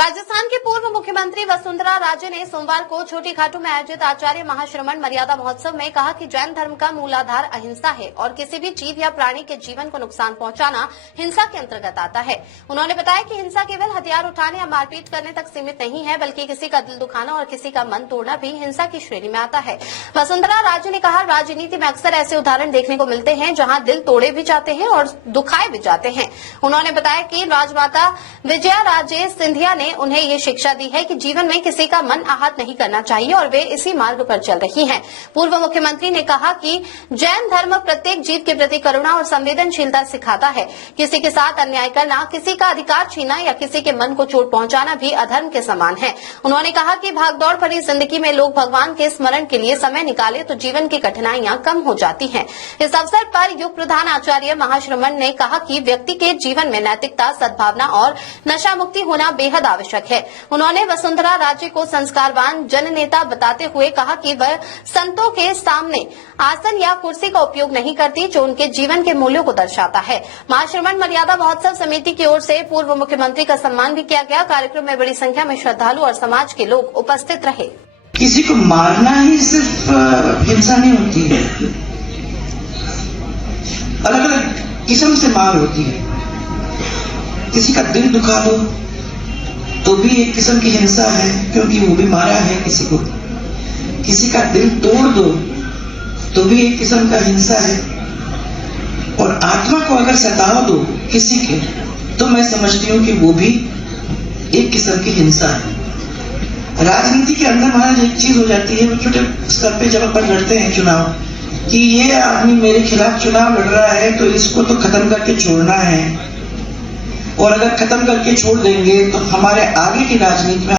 राजस्थान के पूर्व मुख्यमंत्री वसुंधरा राजे ने सोमवार को छोटी खाटू में आयोजित आचार्य महाश्रमण मर्यादा महोत्सव में कहा कि जैन धर्म का मूलाधार अहिंसा है और किसी भी जीव या प्राणी के जीवन को नुकसान पहुंचाना हिंसा के अंतर्गत आता है। उन्होंने बताया कि हिंसा केवल हथियार उठाने या मारपीट करने तक सीमित नहीं है, बल्कि किसी का दिल दुखाना और किसी का मन तोड़ना भी हिंसा की श्रेणी में आता है। वसुंधरा राजे ने कहा, राजनीति में अक्सर ऐसे उदाहरण देखने को मिलते हैं जहाँ दिल तोड़े भी जाते हैं और दुखाए भी जाते हैं। उन्होंने बताया कि राजमाता विजया राजे सिंधिया ने उन्हें ये शिक्षा दी है कि जीवन में किसी का मन आहत नहीं करना चाहिए और वे इसी मार्ग पर चल रही हैं। पूर्व मुख्यमंत्री ने कहा कि जैन धर्म प्रत्येक जीव के प्रति करुणा और संवेदनशीलता सिखाता है। किसी के साथ अन्याय करना, किसी का अधिकार छीनना या किसी के मन को चोट पहुंचाना भी अधर्म के समान है। उन्होंने कहा कि भागदौड़ भरी जिंदगी में लोग भगवान के स्मरण के लिए समय निकाले तो जीवन की कठिनाइयां कम हो जाती हैं। इस अवसर पर युग प्रधान आचार्य महाश्रमण ने कहा कि व्यक्ति के जीवन में नैतिकता, सद्भावना और नशा मुक्ति होना बेहद आवश्यक है। उन्होंने वसुंधरा राजे को संस्कारवान जननेता बताते हुए कहा कि वह संतों के सामने आसन या कुर्सी का उपयोग नहीं करती, जो उनके जीवन के मूल्यों को दर्शाता है। महाश्रमण मर्यादा महोत्सव समिति की ओर से पूर्व मुख्यमंत्री का सम्मान भी किया गया। कार्यक्रम में बड़ी संख्या में श्रद्धालु और समाज के लोग उपस्थित रहे। किसी को मारना ही सिर्फ हिंसा नहीं होती है, अलग अलग किस्म से मार होती है। किसी का दिल दुखा दो तो भी एक किस्म की हिंसा है, क्योंकि वो भी मारा है किसी को। किसी का दिल तोड़ दो तो भी एक किस्म का हिंसा है। और आत्मा को अगर सता दो किसी के, तो मैं समझती हूँ कि वो भी एक किस्म की हिंसा है। राजनीति के अंदर महाराज एक चीज हो जाती है, वो छोटे स्तर पे जब अपन लड़ते हैं चुनाव, कि ये आदमी मेरे खिलाफ चुनाव लड़ रहा है तो इसको तो खत्म करके छोड़ना है, और अगर खत्म करके छोड़ देंगे तो हमारे आगे की राजनीति में